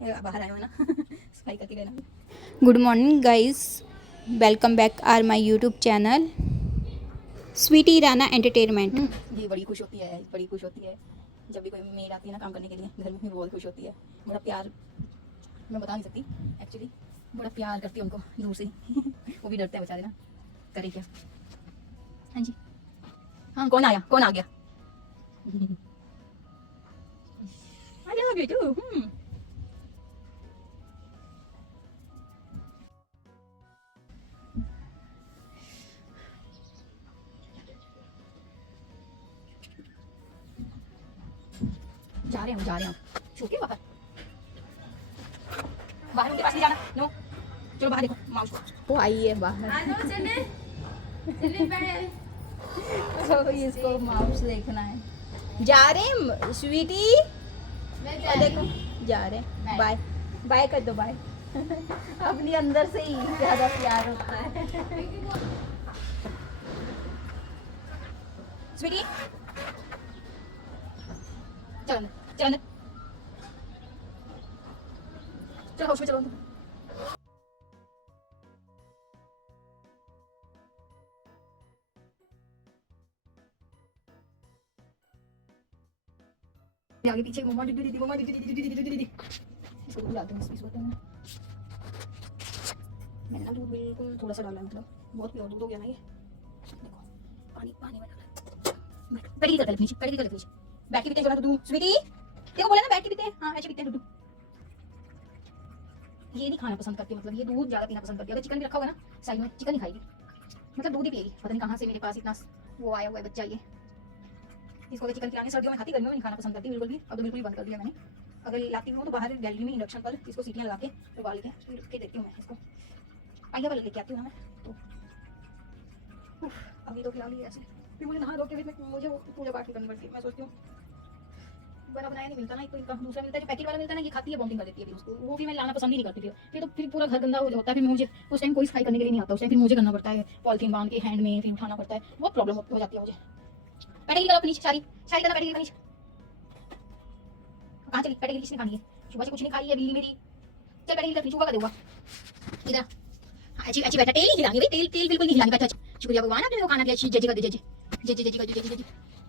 बाहर आए हो ना सफाई करके गए ना। Good morning guys, welcome back are my YouTube channel Sweety Rana entertainment. ये बड़ी खुश होती है, बड़ी खुश होती है जब भी कोई मेड आती है ना काम करने के लिए घर में, बहुत खुश होती है। बड़ा प्यार मैं बता नहीं सकती एक्चुअली, बड़ा प्यार करती है उनको दूर से ही वो भी डरते हैं बेचारे ना, करे क्या। हाँ जी, हाँ कौन आया, कौन आ गया आ जाओ बेटू। जा रहे हैं, जा रहे हैं छू के बाहर, बाहर उनके पास नहीं जाना। नो चलो बाहर देखो माउस वो आई है बाहर तो इसको माउस देखना है। जा रहे हैं स्वीटी, देखो जा रहे हैं। बाय बाय कर दो, बाय अपनी अंदर से ही ज्यादा प्यार होता है। स्वीटी चल अंदर, चल अंदर, चलो हाउस में चलो अंदर। आगे पीछे मम्मा दीदी दीदी, मम्मा दीदी दीदी दीदी दीदी दीदी, इसको बुलाते हैं इस बात में। मैंने ना दूध बिल्कुल थोड़ा सा डाला है, मतलब बहुत प्योर दूध हो गया ना ये। देखो पानी पानी में डाला, बैठ के नीचे, बैठ के नीचे बैठ के पीते हैं दूध। स्वीटी देखो बोला ना बैठ के पीते हैं, हाँ ऐसे पीते हैं दूध। ये नहीं खाना पसंद करती, मतलब ये दूध ज्यादा पीना पसंद करती है। अगर चिकन भी रखा हुआ ना साइड में, चिकन नहीं खाएगी, मतलब दूध ही पिएगी। पता नहीं कहाँ से मेरे पास इतना वो आया हुआ है बच्चा ये। इसको अगर चिकन खिलाने सर्दियों में खाती, गर्मियों में नहीं खाना पसंद करती बिल्कुल भी। अब तो बिल्कुल ही बंद कर दिया मैंने। अगर लाती हूँ तो बाहर गैलरी में इंडक्शन पर इसको सीटियाँ लगा के उबाल के फिर के देती हूँ मैं इसको। आइया वाला लेके आती हूँ ना मैं तो। अभी तो खिला ली ऐसे, फिर मुझे नहा धो के फिर मुझे पूजा पाठ भी करनी पड़ती है। मैं सोचती हूँ बना बनाया नहीं मिलता ना, कोई दूसरा मिलता है जो पैकेट वाला मिलता है ना, ये खाती है बॉम्बिंग कर देती है फिर उसको, वो भी मैं लाना पसंद ही नहीं करती थी। फिर पूरा घर गंदा हो जाता है, फिर मुझे उस टाइम कोई सफाई करने के लिए नहीं आता, उस टाइम फिर मुझे करना पड़ता है, पॉलिथीन बांध के हैंड में फिर उठाना पड़ता है, बहुत प्रॉब्लम हो जाती है मुझे। पैकेट करो नीचे, सारी सारी करना पैकेट नीचे। कहाँ चली पैकेट किसने खानी है, सुबह से कुछ नहीं खाई है बिल्ली मेरी। चल पैकेट नीचे का देगा इधर। अच्छी अच्छी बैठा, तेल ही हिलानी भाई, तेल तेल बिल्कुल नहीं हिलानी बैठा। शुक्रिया भगवान आपने मेरे को खाना दिया, जय जय कर दे, जय जय जय जय जय जय।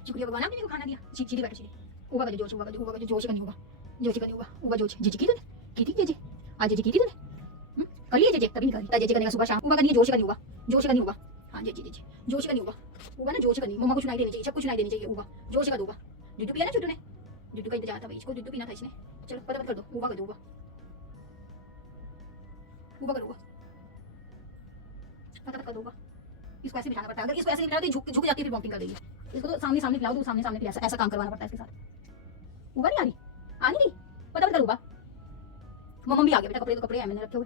शुक्रिया भगवान आपने मेरे को खाना दिया। सीधी बैठो, सीधी ऊपर कर, जोश ऊपर कर, ऊपर कर, जोश करनी होगा, जोश करनी होगा, ऊपर जोश। जी की तूने की थी, जय जय आज जय की थी तूने कर लिया जय जय, तभी नहीं करी जय जय करने का सुबह शाम। ऊपर करनी है, जोश करनी होगा, जोश करनी होगा। हाँ जय जय जय, जोश करनी होगा ऊपर ना, जोश करनी। मम्मा को सुनाई देनी चाहिए, सब कुछ सुनाई देनी चाहिए ऊपर, जोश कर दूंगा। दूध पिया ना छोटू ने, दूध का इंतजार था भाई, इसको दूध पीना था इसने। चलो फटाफट कर दो, ऊपर कर दो, ऊपर करूँगा, फटाफट कर दूंगा। इसको ऐसे बिठाना पड़ता है, अगर इसको ऐसे बिठाओ तो झुक जाती है, फिर बॉम्बिंग कर देगी। इसको तो सामने सामने खिलाओ, तो सामने सामने फिर ऐसा काम करवाना पड़ता है इसके साथ। ऊपर नहीं आ रही, आ नहीं, फटाफट कर ऊपर। मम्मा भी आ गया बेटा, कपड़े तो कपड़े हैं मैंने रखे हुए।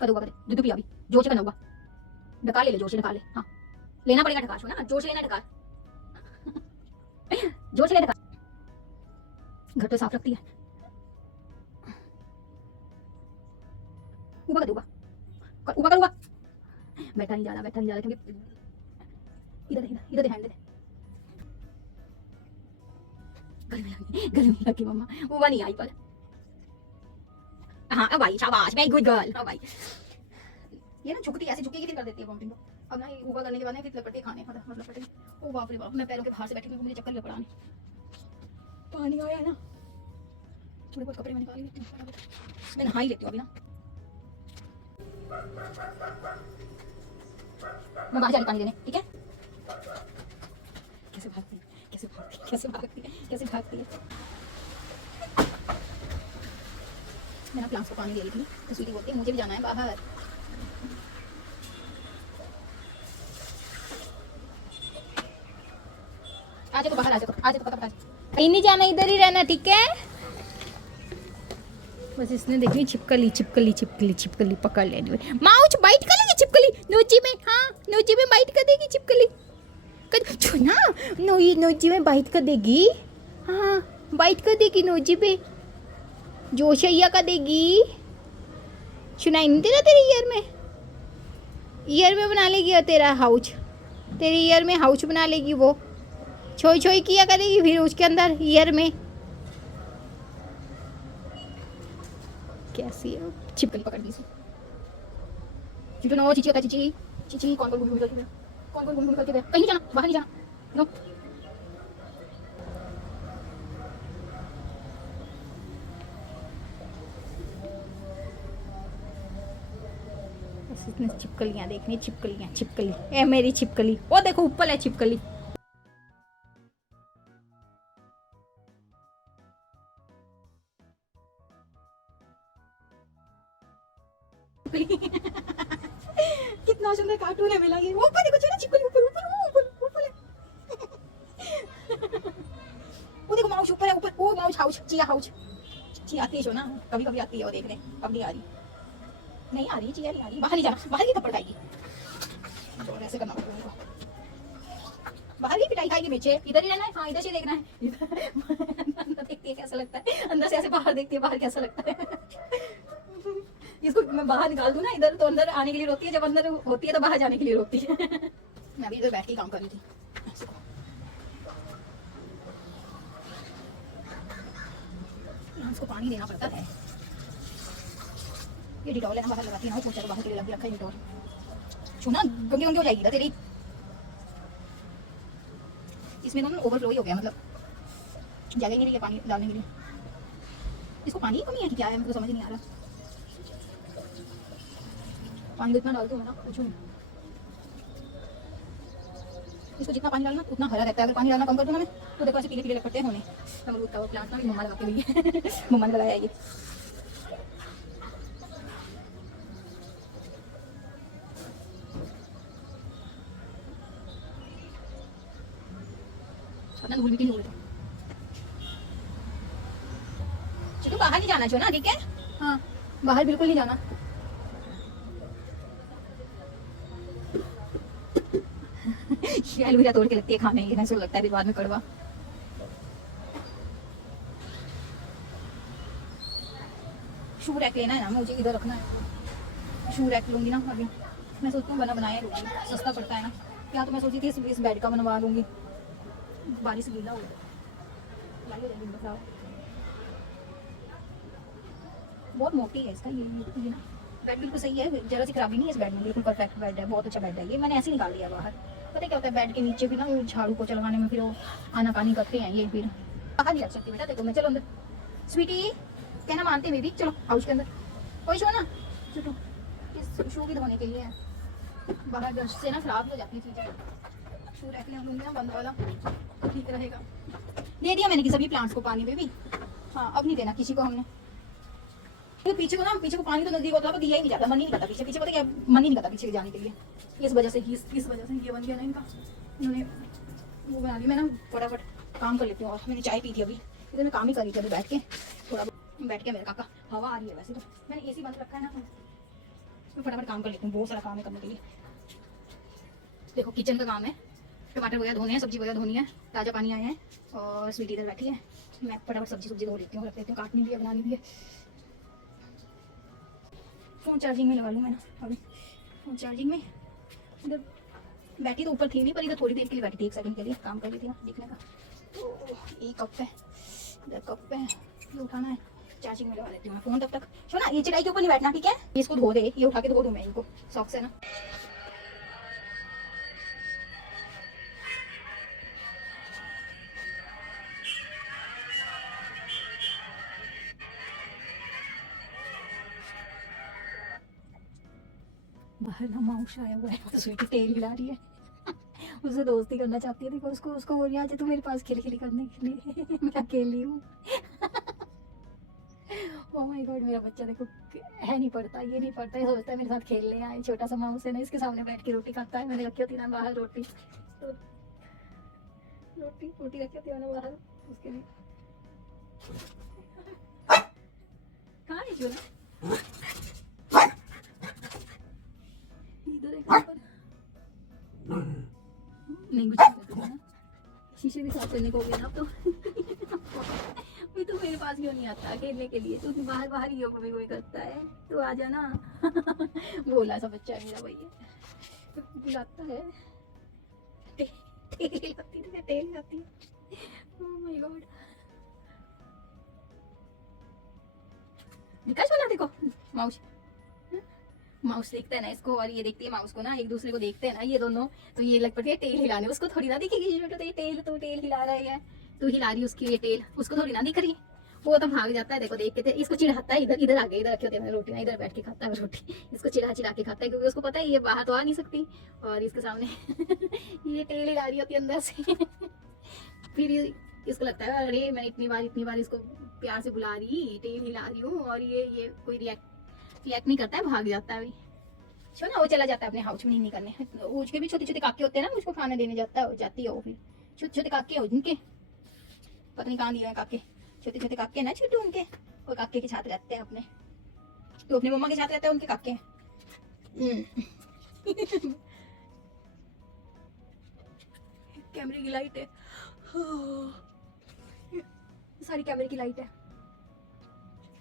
कर दूंगा, दूध पिया अभी, जोश करना होगा। ढका ले, जोश ढका ले, हाँ लेना पड़ेगा ढका, ना जोश लेना ढका जोश ले ढका। घर तो साफ रखती है। ऊपर कर दूंगा, ऊपर करूंगा। बैठा नहीं जा रहा, बैठा नहीं जा रहा, क्योंकि इधर इधर इधर ध्यान दे। गर्मी लगी मम्मा, ऊपर नहीं आई पर। हाँ अब आई, शाबाश, वेरी गुड गर्ल। अब आई, ये ना झुकती ऐसे झुकेगी फिर कर देती है बॉम्बिंग को। अब ना ऊपर करने के बाद ना फिर लपटे खाने, मतलब लपटे। ओ बाप रे बाप, मैं पैरों के बाहर से बैठी हूँ, मुझे चक्कर लग पड़ा। पानी आया है ना, थोड़े बहुत कपड़े मैं निकाल लेती हूँ, मैं नहा ही लेती हूँ अभी ना। मैं बाहर जा रही पानी देने, ठीक है। कैसे भागती है, कैसे भागती है, कैसे भागती है, कैसे भागती है। मैं ना प्लांट्स को पानी दे रही थी, तो स्वीटी बोलती है मुझे भी जाना है बाहर। आ जाओ बाहर, आ जाओ, आ जाओ, पता कहीं नहीं जाना, इधर ही रहना, ठीक है। बस इसने देखी छिपकली छिपकली छिपकली छिपकली पकड़ लेनी। माउच बाइट कर लेगी छिपकली नोची में, हाँ नोची में बाइट कर देगी छिपकली। छुना नोची में बाइट कर देगी, हाँ बाइट कर देगी नोची पे, जोशैया का देगी। सुनाई नहीं तेरा तेरे ईयर में बना लेगी तेरा हाउच, तेरे ईयर में हाउच बना लेगी वो। छोई छोई किया करेगी फिर उसके अंदर ईयर में। कैसी है छिपकली पकड़ ली इसे। चिचू ना, चिची होता है, चिची चिची। कौन कौन घूम घूम करके गया, कौन कौन घूम घूम करके गया। कहीं नहीं जाना, बाहर नहीं जाना, नो। बस इतने छिपकलियां देखनी, छिपकलियां छिपकली, ए मेरी छिपकली, ओ देखो ऊपर है छिपकली। कितना सुंदर कार्टून है मिला ये। ऊपर देखो चलो, छिपकली ऊपर ऊपर ऊपर ऊपर है। वो देखो माउस ऊपर है, ऊपर। वो mouse house, chia house. Chia आती है जो ना, कभी कभी आती है वो देखने। अब नहीं आ रही, नहीं आ रही चिया, नहीं आ रही। बाहर नहीं जाना, बाहर की थप्पड़ खाएगी। और ऐसे करना पड़ेगा उनको। बाहर की पिटाई खाएगी नीचे। इधर ही रहना है, हाँ इधर से देखना है। अंदर देखती है कैसा लगता है, अंदर से ऐसे बाहर देखती है बाहर कैसा लगता है। इसको मैं बाहर निकाल दूं ना इधर, तो अंदर आने के लिए रोकती है, जब अंदर होती है तो बाहर जाने के लिए रोकती है। मैं भी इधर बैठ के काम कर रही थी। इसको पानी देना पड़ता है। ये डिटॉल है ना, बाहर लगाती है ना, पोछा तो बाहर के लिए लग रखा है डिटॉल। छूना गंदी गंदी हो जाएगी तेरी। इसमें ना ओवरफ्लो ही हो गया, मतलब जगह ही नहीं रही है पानी डालने के लिए। इसको पानी की कमी है कि क्या है, मुझे समझ नहीं आ रहा। पानी इतना डालती हूँ ना, पूछो नहीं। इसको जितना पानी डालना उतना हरा रहता है। अगर पानी डालना कम कर दूँ ना मैं, तो देखो ऐसे पीले पीले लगते हैं होने। अमरूद का वो प्लांट ना मम्मा लगा के हुई है। मम्मा ने लगाया है ये। अपना धूल मिट्टी नहीं उड़ता। चलो बाहर नहीं जाना चाहिए ना, ठीक है? हाँ बाहर बिल्कुल नहीं जाना। एलोवेरा तोड़ के लगती है खाने, ये ऐसा लगता है बाद में कड़वा। शू रैक लेना है ना मुझे, इधर रखना है। शू रैक लूंगी ना अभी। मैं सोचती हूँ बना बनाया लूंगी, सस्ता पड़ता है ना। या तो मैं सोची थी इस बेड का बनवा लूंगी। बारिश गीला हो गया, बहुत मोटी है इसका ये ना। बेड बिल्कुल सही है, जरा सी खराबी नहीं है इस बेड में, बिल्कुल परफेक्ट बेड है, बहुत अच्छा बेड है ये। मैंने ऐसे ही निकाल लिया बाहर। पता क्या होता है, बेड के नीचे भी ना वो झाड़ू पोछा लगाने में फिर वो आनाकानी करते हैं ये। फिर बाहर नहीं रख सकती बेटा, देखो मैं। चलो अंदर स्वीटी, कहना मानते हैं बेबी। चलो हाउस के अंदर कोई शो ना, चलो इस शू भी धोने के लिए है। बाहर डस्ट से ना खराब हो जाती है चीज़ें। शू रख लिया लूँगी ना बंद वाला, तो ठीक रहेगा। दे दिया मैंने कि सभी प्लांट्स को पानी बेबी। हाँ अब नहीं देना किसी को हमने। तो पीछे को ना, पीछे को पानी तो नजदीक होता है, दिया ही नहीं जाता, मन ही नहीं करता पीछे। पीछे पता क्या, मन ही नहीं करता पीछे जाने के लिए। इस वजह से इस वजह से ये बन गया ना इनका। इन्होंने वो बना ली। मैं ना फटाफट काम कर लेती हूँ। और मैंने चाय पी थी अभी, इधर मैं काम ही कर रही थी अभी बैठ के। थोड़ा बैठ के मेरे काका, हवा आ रही है वैसे तो। मैंने एसी बंद रखा है ना, तो फटाफट काम कर लेती हूँ। बहुत सारा काम है करने के लिए। देखो किचन का काम है, टमाटर वगैरह धोने हैं, सब्जी वगैरह धोनी है, ताज़ा पानी आया है। और स्वीटी इधर बैठी है। मैं फटाफट सब्जी धो लेती हूँ, रख लेती हूँ। काटनी भी है, बनानी भी है। फ़ोन चार्जिंग में लगा लूँ मैं ना अभी। फ़ोन चार्जिंग में इधर बैठी तो ऊपर थी नहीं, पर इधर थोड़ी देर के लिए बैठी थी, 1 सेकंड के लिए काम कर रही थी ना दिखने का। तो एक कप है, इधर कप है, ये उठाना है। चार्जिंग में लगा लेती हूँ मैं फ़ोन तब तक। शो ना, ये चटाई के ऊपर नहीं बैठना, ठीक है? इसको धो दे, ये उठा के धो दूँ मैं इनको, सॉक्स है ना। बाहर ना माउस आया हुआ है, तो स्वीटी तेल हिला रही है। उससे दोस्ती करना चाहती है। देखो उसको बोल रही है तू मेरे पास खिलखिली करने के लिए। मैं अकेली हूँ। ओह माय गॉड, मेरा बच्चा देखो है नहीं पढ़ता, ये नहीं पढ़ता, ये सोचता है मेरे साथ खेलने आए। छोटा सा माउस है ना, इसके सामने बैठ के रोटी खाता है। मैंने रखी होती ना बाहर रोटी, तो रोटी रखी होती है मैंने बाहर उसके लिए। कहाँ है चूल्हा? इधर एक ऊपर। नहीं कुछ नहीं करती ना, शीशे भी साफ करने को हो गया ना अब तो। भी तू मेरे पास क्यों नहीं आता खेलने के लिए? तू बाहर बाहर ही कोई करता है, तू आ जा ना। भोला सा बच्चा है मेरा भैया, बुलाता है। तेल हिलाती है, तेल हिलाती है। Oh my God. विकास बना देखो माउस, माउस देखता है ना इसको और ये देखती है माउस को ना, एक दूसरे को देखते हैं ना ये दोनों, तो ये लग पड़ती है टेल हिलाने। उसको थोड़ी ना दिखेगी तो ये टेल, तो टेल हिला रहा है, तू हिला रही उसकी ये टेल, उसको थोड़ी ना दिख रही। वो तो भाग जाता है, देखो देख के इसको चिढ़ाता है, इधर इधर आगे, इधर रखे होते हैं रोटी ना, इधर बैठ के खाता है रोटी, इसको चिढ़ा चिढ़ा के खाता है क्योंकि उसको पता है ये बाहर तो आ नहीं सकती और इसके सामने ये टेल हिला रही होती है अंदर से। फिर इसको लगता है अरे मैं इतनी बार इसको प्यार से बुला रही, टेल हिला रही हूँ और ये कोई रिएक्ट नहीं करता है, भाग जाता है। अभी छो ना वो चला जाता है अपने हाउस में, नहीं करने। उसके भी छोटे छोटे काके होते हैं ना, उसको खाना देने जाता है, जाती है वो। फिर छोटे छोटे काके हो जिनके, पता नहीं कहाँ दिए हैं काके, छोटे छोटे काके ना छोटे उनके, और काके के साथ रहते हैं अपने, तो अपनी मम्मा के साथ रहता है उनके काके। कैमरे की लाइट है, सारी कैमरे की लाइट है,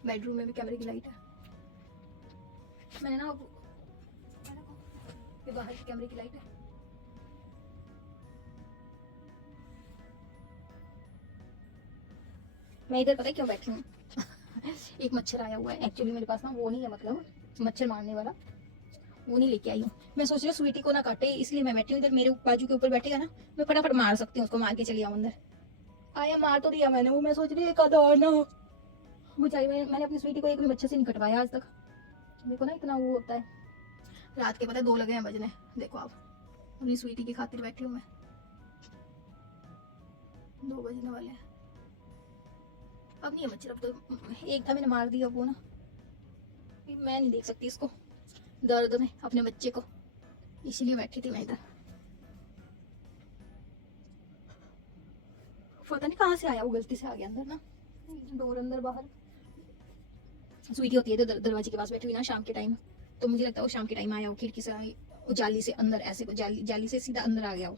बेडरूम में भी कैमरे की लाइट है। मैंने ना ये बाहर की कैमरे की लाइट है। मैं इधर पता है क्यों बैठी हूँ? एक मच्छर आया हुआ है एक्चुअली मेरे पास ना, वो नहीं है मतलब मच्छर मारने वाला, वो नहीं लेके आई हूँ। मैं सोच रही हूँ स्वीटी को ना काटे, इसलिए मैं बैठी हूँ इधर। मेरे बाजू के ऊपर बैठेगा ना, मैं फटाफट मार सकती हूँ उसको, मार के चली आऊँ अंदर। आया मार तो दिया मैंने, वो मैं सोच रही हूँ एक आधा और ना हो। वो चाहिए, मैंने अपनी स्वीटी को एक भी मच्छर से नहीं कटवाया आज तक। देखो ना इतना वो होता है। रात के पता है 2 लगे हैं बजने, देखो आप, अपनी स्वीटी की खातिर बैठी हूँ मैं। 2 बजने वाले हैं, अब नहीं है मच्छर। अब तो एक था मैंने मार दिया वो ना, मैं नहीं देख सकती इसको दर्द में अपने बच्चे को, इसीलिए बैठी थी मैं इधर। पता नहीं कहाँ से आया वो, गलती से आ गया अंदर ना, डोर अंदर बाहर। स्वीटी होती है तो दरवाजे के पास बैठी हुई ना शाम के टाइम, तो मुझे लगता है वो शाम के टाइम आया हो, खिड़की से वो जाली से अंदर, ऐसे को जाली से सीधा अंदर आ गया हो।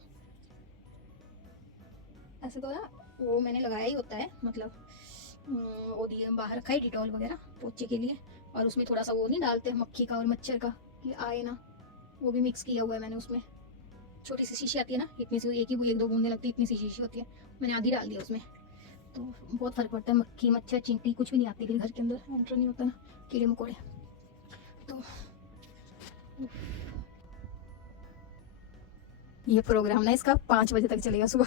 ऐसे तो ना वो मैंने लगाया ही होता है, मतलब वो दिए बाहर रखा है डिटॉल वगैरह पोछे के लिए, और उसमें थोड़ा सा वो नहीं डालते मक्खी का और मच्छर का कि आए ना, वो भी मिक्स किया हुआ है मैंने उसमें। छोटी सी शीशी आती है ना, इतनी सी, एक 1-2 बूंदे लगती है, इतनी सी शीशी होती है, मैंने आधी डाल दी उसमें, तो बहुत फर्क पड़ता है। मक्खी मच्छर चींटी कुछ भी नहीं आती, फिर घर के अंदर एंटर नहीं होता ना, कीड़े मकोड़े। तो ये प्रोग्राम ना इसका 5 बजे तक चलेगा सुबह।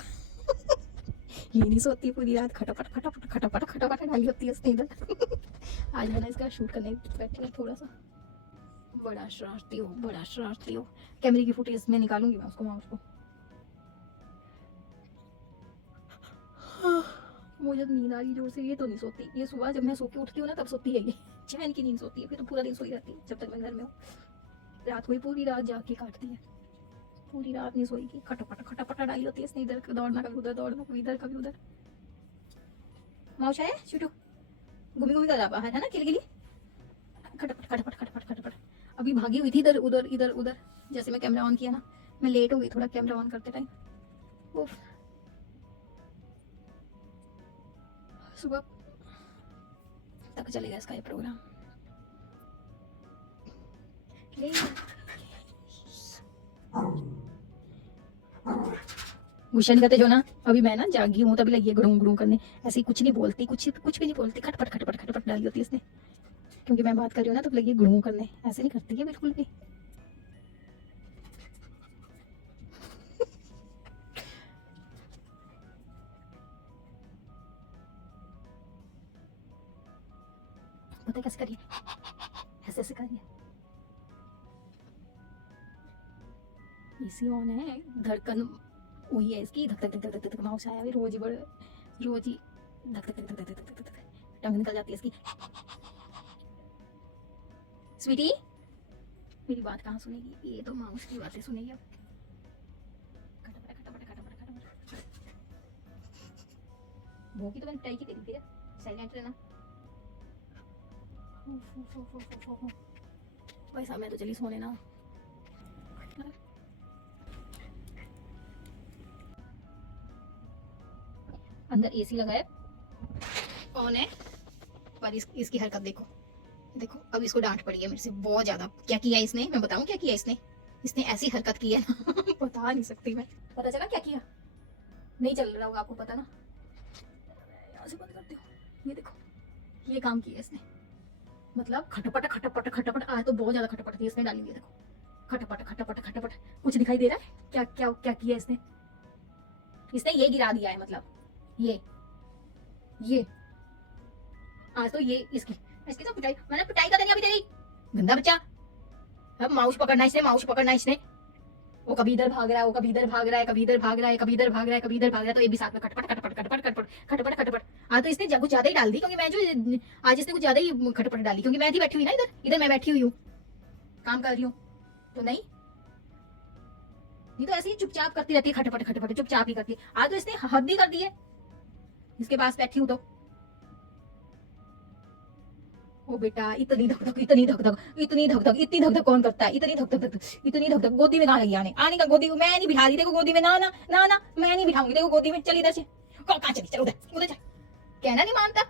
ये नहीं सोती पूरी रात, खटापट खटापट खटापट खटापट डाली होती है उसने इधर। आज मैंने इसका शूट करने बैठी है थोड़ा सा। बड़ा शरारती हो, बड़ा शरारती हो। कैमरे की फुटेज में निकालूंगी मैं उसको, वहाँ उसको। मुझे नींद आ रही जोर से, ये तो नहीं सोती, ये सुबह जब मैं सो के उठती हूँ ना तब सोती है ये, चैन की नींद सोती है, फिर तो पूरा दिन सोई रहती है जब तक मैं घर में हूँ। रात को ही पूरी रात जाग के काटती है, पूरी रात नहीं सोएगी, खटापट खटापट डाली होती है इसने, इधर दौड़ना कभी उधर, दौड़ना कभी इधर कभी उधर। माउश है छुटू, घूमी घूमी कर रहा है ना किलगिली, खटपट खटपट खटपट खटपट। अभी भागी हुई थी इधर उधर इधर उधर, जैसे मैं कैमरा ऑन किया ना, मैं लेट हो गई थोड़ा कैमरा ऑन करते टाइम। उफ, सुबह तक चलेगा इसका ये प्रोग्राम। गुस्सा नहीं करते जो ना, अभी मैं ना जागी हूँ तभी लगी है गुड़ूं गुड़ूं करने, ऐसी कुछ नहीं बोलती, कुछ भी नहीं बोलती, खटपट खटपट खटपट डाली होती है इसने, क्योंकि मैं बात कर रही हूँ ना तो लगी गुड़ूं करने, ऐसे नहीं करती है बिल्कुल भी। पता है कैसे करिए, ऐसे ऐसे करिए। इसी ऑन है, धड़कन वही है इसकी, धक धक धक धक धक। माउस आया रोज ही रोज ही धक धक धक धक धक धक, टंग निकल जाती है इसकी। स्वीटी मेरी बात कहाँ सुनेगी, ये तो माउस की बातें सुनेगी अब। खटपट खटपट खटपट खटपट। भूखी तो मैंने ट्राई की थी, फिर साइलेंट रहना। वैसा मैं तो चली सोने ना। अंदर एसी लगा है, ऑन है, पर इसकी हरकत देखो, देखो अब इसको डांट पड़ी है मेरे से बहुत ज्यादा। क्या किया इसने, मैं बताऊं क्या किया इसने, इसने ऐसी हरकत की है बता नहीं सकती मैं। पता चला क्या किया, नहीं चल रहा होगा, आपको पता ना। यहाँ से बंद करती हूँ। ये देखो ये काम किया इसने, मतलब खटपट खटपट खटपट। आज तो बहुत ज्यादा खटपट थी इसने डाली हुई है, देखो खटपट खटपट खटपट। कुछ दिखाई दे रहा है क्या क्या क्या किया इसने? इसने ये गिरा दिया है, मतलब ये आज तो ये इसकी इसकी तो पिटाई, मैंने पिटाई कर देनी अभी तेरी, गंदा बच्चा। अब माउस पकड़ना इसने, माउस पकड़ना इसने। वो कभी इधर भाग रहा है, वो कभी इधर भाग रहा है, कभी इधर भाग रहा है, कभी इधर भाग रहा है, कभी इधर भाग रहा है। तो ये भी साथ में खटपट खटपट खटपट खटपट खटपट खटपट। आज तो इसने कुछ ज्यादा ही डाल दी, क्योंकि मैं जो आज इसने कुछ ज्यादा ही खटपट डाली, क्योंकि मैं थी बैठी हुई ना इधर, इधर मैं बैठी हुई हूँ काम कर रही हूँ। तो नहीं तो ऐसे ही चुपचाप करती रहती है, खटपट खटपट चुपचाप ही करती है। आज तो इसने हद ही कर दी है, इसके पास बैठी हूँ तो। ओ बेटा इतनी धक धक इतनी धक धक इतनी धक धक इतनी धक धक कौन करता है? इतनी धक धक इतनी धक धक। गोदी में कहाँ लगी आने? आने का गोदी मैं नहीं बिठा रही, देखो गोदी में। ना ना ना ना मैं नहीं बिठाऊंगी, देखो गोदी में। चल इधर से, कहाँ चली? चल उधर उधर चल। कहना नहीं मानता,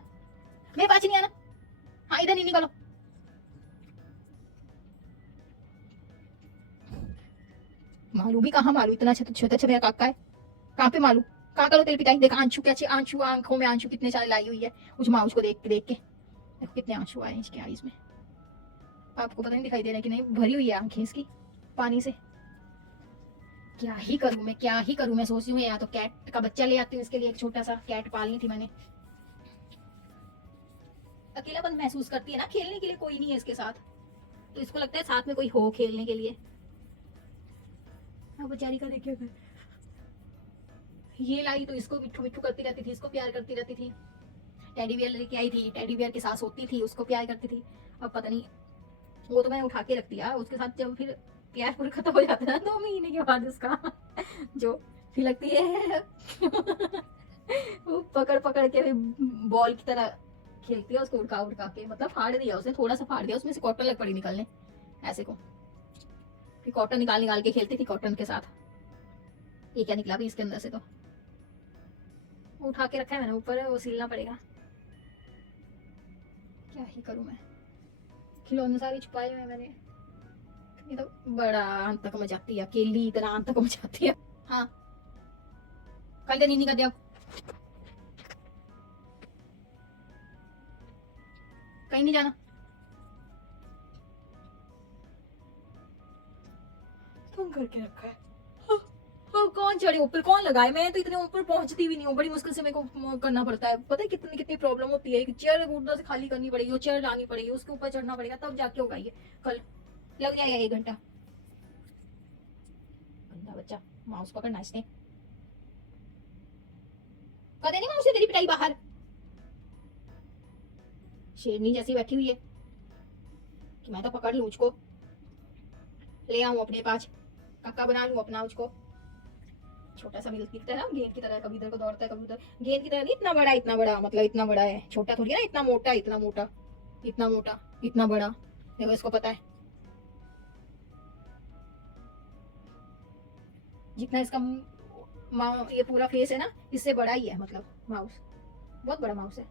मेरे पास नहीं आना। हाँ इधर नहीं निकलो। मालू भी कहाँ, मालू इतना छोटा अच्छा मेरा काका है, कहाँ पे मालू? कहाँ करो तेरी पिटाई? देखा आंसू कैसे, आंसू आंखों में आंसू कितने सारे लाई हुई है उस माउस को देख के देखो कितने आंसू आए इसके आईज में। आपको पता नहीं दिखाई दे रहा है कि नहीं, भरी हुई है आंखें इसकी पानी से। क्या ही करूं मैं, क्या ही करूं मैं? सोच रही हूँ या तो कैट का बच्चा ले आती हूँ इसके लिए, एक छोटा सा कैट पालनी थी मैंने। अकेलापन महसूस करती है ना, खेलने के लिए कोई नहीं है इसके साथ, तो इसको लगता है साथ में कोई हो खेलने के लिए। अब बेचारी का देखिए, ये लाई तो इसको मिठू मिठू करती रहती थी, इसको प्यार करती रहती थी। टेडी बियर लेके आई थी, टेडी बियर के साथ सोती थी, उसको प्यार करती थी। अब पता नहीं, वो तो मैंने उठा के रख दिया उसके साथ। जब फिर प्यार पूरा खत्म हो जाता है 2 महीने के बाद उसका जो फिर लगती है वो पकड़ पकड़ के बॉल की तरह खेलती है उसको, उड़का उड़का के। मतलब फाड़ दिया उसने, थोड़ा सा फाड़ दिया, उसमें से कॉटन लग पड़ी निकलने ऐसे को। फिर कॉटन निकाल निकाल के खेलती थी कॉटन के साथ। ये क्या निकला भी इसके अंदर से? तो उठा के रखा है मैंने ऊपर, वो सिलना पड़ेगा। क्या ही करूं मैं, खिलौने सारे छुपाए हुए हैं मैंने। ये तो बड़ा अंत तक मचाती है, अकेली इतना अंत तक मचाती है। हाँ कल तो नहीं कर दिया, कहीं नहीं जाना। तुम करके रखा है। कौन चढ़े ऊपर, कौन लगाए? मैं तो इतने ऊपर पहुंचती भी नहीं हूँ, बड़ी मुश्किल से मेरे को करना पड़ता है। पता है कितनी कितनी प्रॉब्लम होती है। एक चेयर उधर से खाली करनी पड़ेगी, वो चेयर लानी पड़ेगी, उसके ऊपर चढ़ना पड़ेगा, तब जाके होगा। ये कल लग जाएगा 1 घंटा। गंदा बच्चा, माउस पकड़ना इसने। कदे नहीं माउस से तेरी पिटाई बाहर। शेरनी जैसी बैठी हुई है कि मैं तो पकड़ लूं उसको, ले आऊं अपने पास, काका बना लूं अपना उसको। छोटा सा मिल्क दिखता है ना, गेंद की तरह, कभी इधर को दौड़ता है कभी उधर। गेंद की तरह नहीं, इतना बड़ा, मतलब इतना बड़ा है, छोटा थोड़ी है ना। इतना मोटा इतना मोटा इतना मोटा इतना बड़ा, देखो इसको पता है। जितना इसका ये पूरा फेस है ना, इससे बड़ा ही है, मतलब माउस बहुत बड़ा माउस है।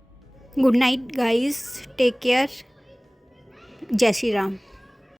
Good night guys, take care, जय श्री राम।